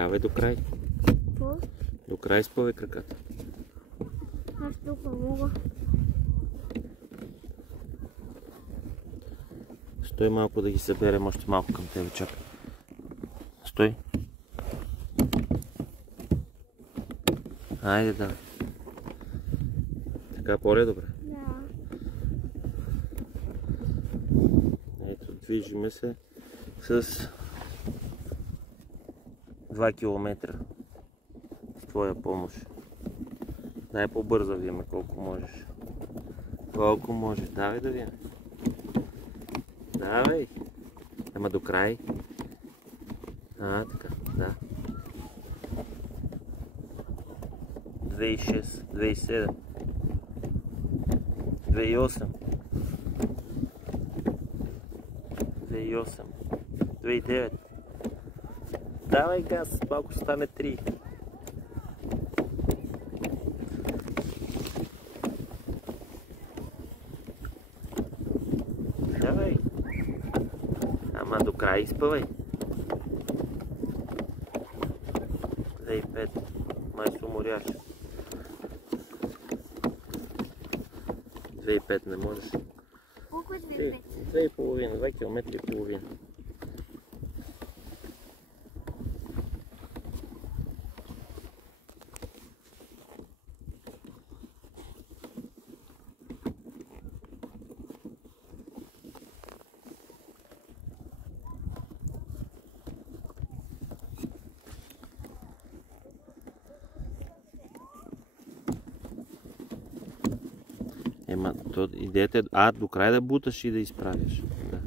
Давай до край. Какво? До край спъвай краката. Аз тук мога. Стой малко да ги съберем още малко към тебе, чакай. Стой. Айде, давай. Така по-ли добре? Да. Ето, движиме се с 2 км с твоя помощ. Дай по-бързо виеме, колко можеш. Колко можеш. Давай да виеме. Давай. Ама до край. Така, да. 2,6, 2,7, 2,8, 2,8, 2,9. Давай газ, малко ще стане 3. Давай. Ама до край изпъвай. 2,5. Май се уморяш. 2,5 не можеш. Колко е 2,5? 2,5, 2 км и половина. Ема, идеята е до края да буташ и да изправиш. Да.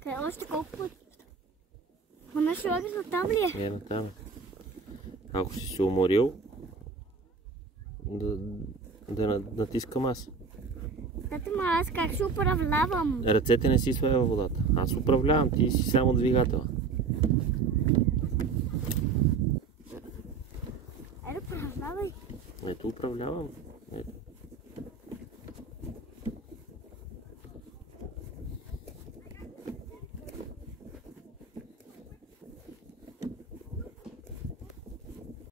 Къде още колко път? Ама ще логиш на там ли е? На там. Ако си се уморил, да натискам аз. Тата, ма аз как ще управлявам? Ръцете не си слагай във водата. Аз управлявам, ти си само двигател. Айде, управлявай. Ето управлявам. Ето.